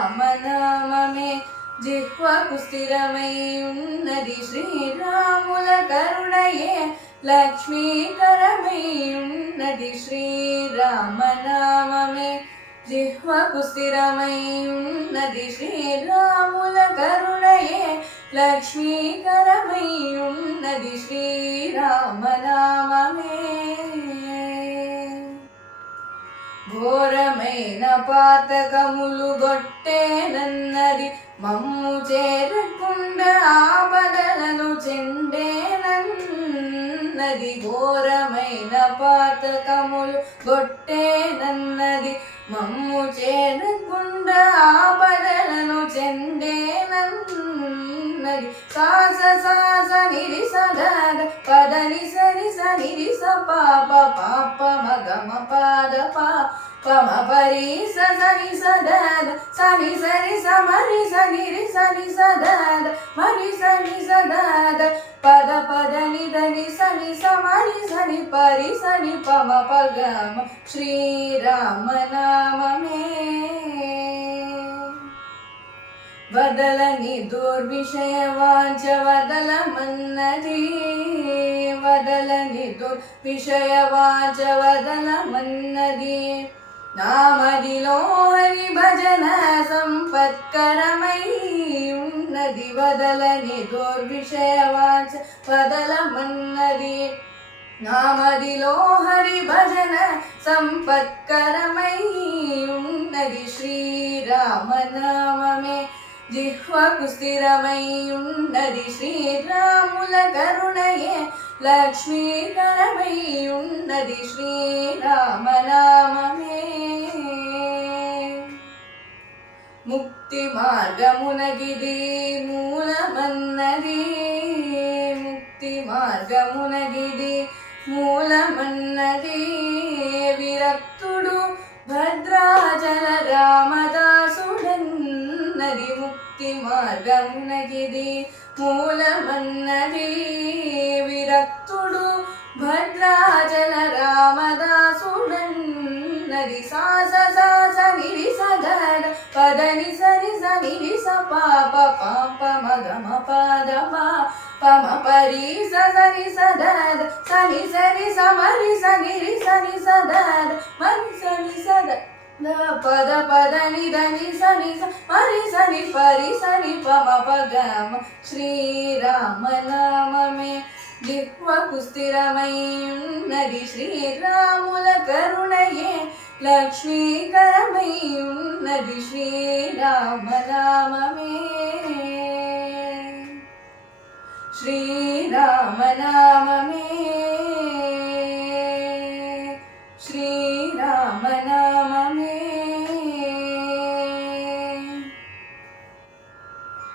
శ్రీరామనామమే జిహ్వకు స్థిరమై ఉన్నది శ్రీరాముల కరుణయే లక్ష్మీకరమై ఉన్నది శ్రీరామనామమే జిహ్వకు స్థిరమై ఉన్నది శ్రీరాముల కరుణయే లక్ష్మీకరమై ఉన్నది శ్రీరామనామమే ఘోరమైన పాతకములు గొట్టేనన్నది మమ్ము చేరకుండా ఆపదలను చెండేనన్నది ఘోరమైన పాతకములు గొట్టేనన్నది మమ్ము చేరకుండా ఆపదలను చెండేనన్నది సాస సాస నిరి సదద పదని సరి సనిరి స పాప పాప మగమ పాద పా పమ పరి సని సదద సని సరి సమరి సనిరి సని సదద మరి సని సదద పద పదని దని సని సమరి సని పరి సని పమ పగమ శ్రీరామనామమే వదలని దుర్విషయ వాంఛ వదలమన్నది వదలని దుర్విషయ వాంఛ వదలమన్నది నామదిలో హరి భజన సంపత్కరమై ఉన్నది వదలని దుర్విషయ వాంఛ వదలమన్నది నామదిలో హరి భజన సంపత్కరమై ఉన్నది శ్రీరామనామమే జిహ్వకు స్థిరమై ఉన్నది శ్రీరాముల కరుణయే లక్ష్మీకరమై ఉన్నది శ్రీరామనామమే ముక్తి మార్గమునగిది మూలమన్నది ముక్తి మార్గమునగిది మూలమన్నది విరక్తుడు భద్రాచల రామదాసుడన్నది ముక్తి మార్గమునగిది మూలమన్నది విరక్తుడు భద్రాచల రామదాసుడన్నది సాస సాస నిరి సదద పదని సరి సనిరి స పాప పాప మగమ పాద పమ పరి సని సదద సని సరి సమరి సనిరి సని సదద మరి సని సద పద పదని దని సని మరి సని పరి సని పమ పగమ శ్రీరామనామమే జిహ్వకు స్థిరమై ఉన్నది శ్రీరాముల కరుణయే లక్ష్మీకరమై ఉన్నది శ్రీరామనామమే శ్రీరామనామ